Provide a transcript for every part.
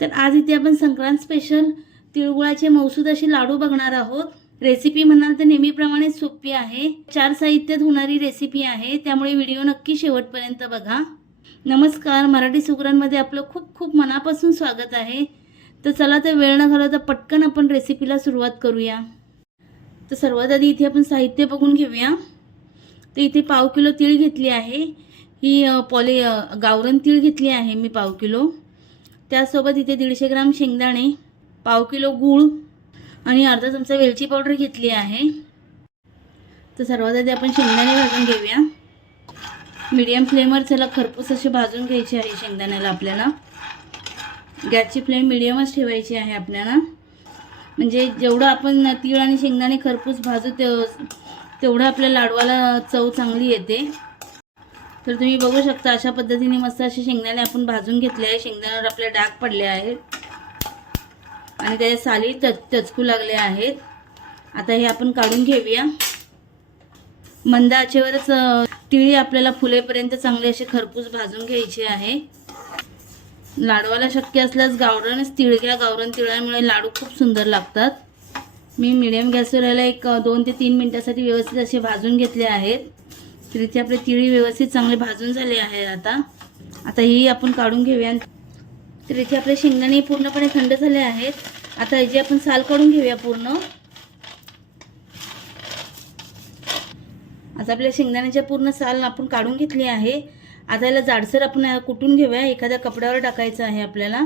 तर आज इथे आपण संक्रांत स्पेशल तिळगुळाचे मौसूद असे लाडू बघणार आहोत. रेसिपी म्हणाल तर नेहमीप्रमाणे सोपी आहे. चार साहित्यात होणारी रेसिपी आहे. त्यामुळे व्हिडिओ नक्की शेवटपर्यंत बघा. नमस्कार. मराठी सुगरांमध्ये आपलं खूप खूप मनापासून स्वागत आहे. तर चला तर वेळ न घालवता पटकन आपण रेसिपीला सुरुवात करूया. तर सर्वात आधी इथे आपण साहित्य बघून घेऊया. तर इथे पाव किलो तीळ घेतली आहे. ही पॉली गावरन गावरण तीळ घेतली आहे मी पाव किलो. त्यासोबत इथे दीडशे ग्राम शेंगदाणे पाव किलो गूळ आणि अर्धा चमचा वेलची पावडर घेतली आहे. तर सर्वात आधी आपण शेंगदाणे भाजून घेऊया. मीडियम फ्लेमवर चला खरपूस असे भाजून घ्यायचे आहे शेंगदाण्याला आपल्याला. गॅसची फ्लेम मिडियमच ठेवायची आहे आपल्याला. म्हणजे जेवढं आपण तीळ आणि शेंगदाणे खरपूस भाजू ते तेवढं आपल्या लाडवाला चव चांगली येते. तर तुम्ही बघू शकता अशा पद्धतीने मस्त असे शेंगदाणे आपण भाजून घेतले आहे. शेंगदाण्यावर आपले डाग पडले आहेत. आणि त्याच्या साली टच टचकू लागले आहेत. आता हे आपण काढून घेऊया. मंद आचेवरच तिळी आपल्याला फुलेपर्यंत चांगले असे खरपूस भाजून घ्यायचे आहे. लाडवाला शक्य असल्यास गावरणच तिळ घ्या गावरण तिळामुळे लाडू खूप सुंदर लागतात. मी मिडियम गॅसवर याला एक दोन ते तीन मिनटासाठी व्यवस्थित असे भाजून घेतले आहेत. तर इथे आपले तिळी व्यवस्थित चांगले भाजून झाले आहे आता. आता ही आपण काढून घेऊया. तर इथे आपले शेंगदाणे पूर्णपणे थंड झाले आहेत. आता याची आपण साल काढून घेऊया पूर्ण. आता आपल्या शेंगदाण्याच्या पूर्ण साल आपण काढून घेतली आहे. आता याला जाडसर आपण कुटून घेऊया. एखाद्या कपड्यावर टाकायचं आहे आपल्याला.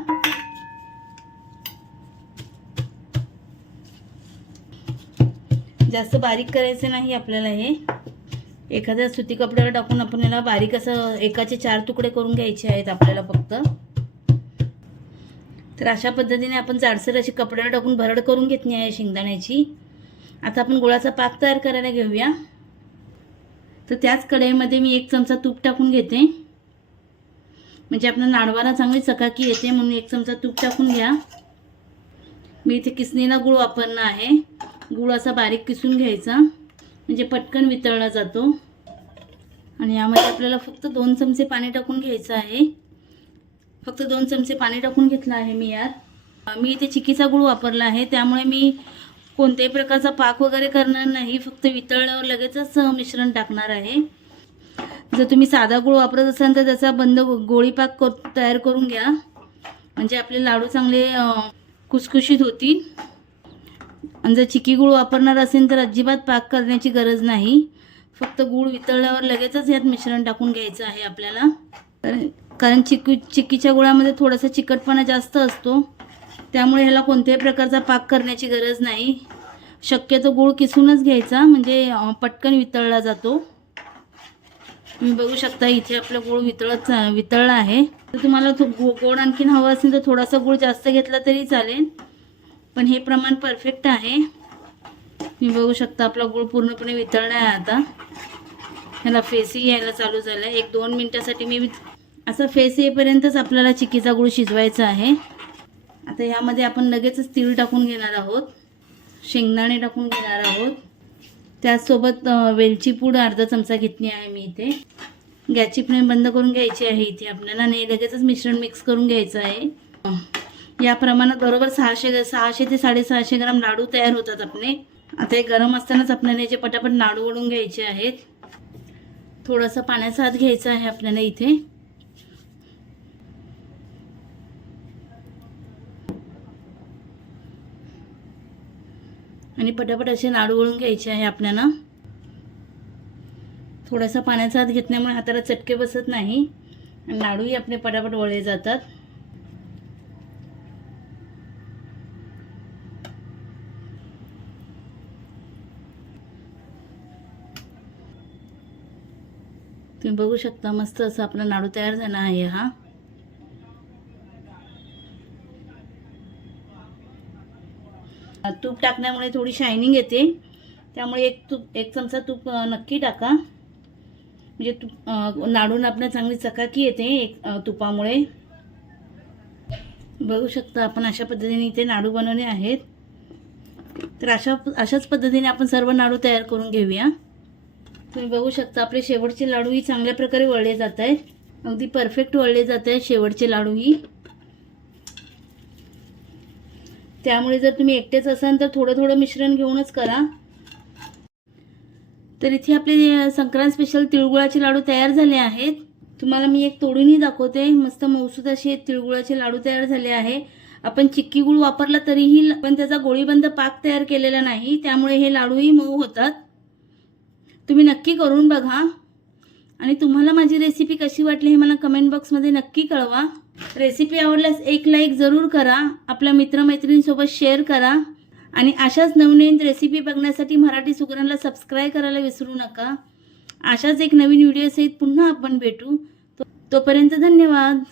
जास्त बारीक करायचं नाही आपल्याला हे. एखाद्या सुती कपड्यावर टाकून आपण याला बारीक असं एकाचे चार तुकडे करून घ्यायचे आहेत आपल्याला फक्त. तर अशा पद्धतीने आपण जाडसर अशी कपड्यावर टाकून भरड करून घेतली आहे शेंगदाण्याची. आता आपण गुळाचा पाक तयार करायला घेऊया. तर त्याच कढईमध्ये मी एक चमचा तूप टाकून घेते. म्हणजे आपल्या नाडवाला चांगली चकाकी येते म्हणून एक चमचा तूप टाकून घ्या. मी इथे किसणीला गुळ वापरणं आहे. गुळ असा बारीक किसून घ्यायचा. म्हणजे पटकन वितळला जातो. आणि यामध्ये आपल्याला फक्त दोन चमचे पाणी टाकून घ्यायचं आहे. फक्त दोन चमचे पाणी टाकून घेतलं आहे मी यात. मी इथे चिकीचा गुळ वापरला आहे. त्यामुळे मी कोणत्याही प्रकारचा पाक वगैरे करणार नाही. फक्त वितळल्यावर लगेचच मिश्रण टाकणार आहे. जर तुम्ही साधा गुळ वापरत असाल तर त्याचा बंद गोळी पाक कर तयार करून घ्या. म्हणजे आपले लाडू चांगले कुसकुशीत होतील. आणि जर चिकी गूळ वापरणार असेल तर अजिबात पाक करण्याची गरज नाही. फक्त गूळ वितळल्यावर लगेचच यात मिश्रण टाकून घ्यायचं आहे आपल्याला. कारण कारण चिकी चिकीच्या गुळामध्ये थोडासा चिकटपणा जास्त असतो. त्यामुळे ह्याला कोणत्याही प्रकारचा पाक करण्याची गरज नाही. शक्यतो गूळ किसूनच घ्यायचा म्हणजे पटकन वितळला जातो. तुम्ही बघू शकता इथे आपलं गूळ वितळत वितळला आहे. तर तुम्हाला थो गो गोड आणखीन हवं असेल तर थोडासा गूळ जास्त घेतला तरी चालेल. पण हे प्रमाण परफेक्ट आहे. तुम्ही बघू शकता आपला गूळ पूर्णपणे वितळला आहे आता. ह्याला फेसी यायला चालू झालं आहे एक दोन मिनटासाठी मी असं फेस येईपर्यंतच आपल्याला चिकीचा गूळ शिजवायचा आहे. आता ह्यामध्ये आपण लगेचच तीळ टाकून घेणार आहोत. शेंगदाणे टाकून घेणार आहोत. त्याचसोबत वेलची पूड अर्धा चमचा घेतली आहे मी इथे. गॅसची फ्लेम बंद करून घ्यायची आहे इथे आपल्याला. आणि लगेचच मिश्रण मिक्स करून घ्यायचं आहे. या प्रमाणात बरोबर सहाशे सहाशे ते साडेसहाशे ग्राम लाडू तयार होतात आपले. आता हे गरम असतानाच आपल्याला याचे पटापट लाडू ओढून घ्यायचे आहेत. थोडासा पाण्याचा हात घ्यायचा आहे आपल्याला इथे. आणि पटापट असे लाडू वळून घ्यायचे आहे आपल्याला. थोडासा पाण्याचा हात घेतल्यामुळे हाताला चटके बसत नाही. आणि लाडूही आपले पटापट वळले जातात. तुम्ही बघू शकता मस्त असं आपला नाडू तयार झाला आहे हा. तूप टाकण्यामुळे थोडी शायनिंग येते. त्यामुळे एक तूप एक चमचा तूप नक्की टाका. म्हणजे तूप नाडून लाडून आपल्या चांगली चकाकी येते एक तुपामुळे. बघू शकता आपण अशा पद्धतीने इथे नाडू बनवले आहेत. तर अशा अशाच पद्धतीने आपण सर्व नाडू तयार करून घेऊया. तुम्ही बघू शकता आपले शेवटचे लाडूही चांगल्या प्रकारे वळले जात आहेत. अगदी परफेक्ट वळले जात आहेत शेवटचे लाडूही त्यामुळे जर तुम्ही एकटेच असाल तर थोडं थोडं मिश्रण घेऊनच करा. तर इथे आपले संक्रांत स्पेशल तिळगुळाचे लाडू तयार झाले आहेत. तुम्हाला मी एक तोडूनही दाखवते. मस्त मौसूद असे तिळगुळाचे लाडू तयार झाले आहे. आपण चिक्की गुळ वापरला तरीही पण त्याचा गोळीबंद पाक तयार केलेला नाही. त्यामुळे हे लाडूही मऊ होतात. तुम्ही नक्की करून बघा. आणि तुम्हाला माझी रेसिपी कशी वाटली हे मला कमेंट बॉक्समध्ये नक्की कळवा. रेसिपी आवडल्यास एक लाईक जरूर करा. आपल्या मित्रमैत्रिणींसोबत शेअर करा. आणि अशाच नवनवीन रेसिपी बघण्यासाठी मराठी सुगरांना सबस्क्राईब करायला विसरू नका. अशाच एक नवीन व्हिडिओसहित पुन्हा आपण भेटू. तो- तोपर्यंत धन्यवाद.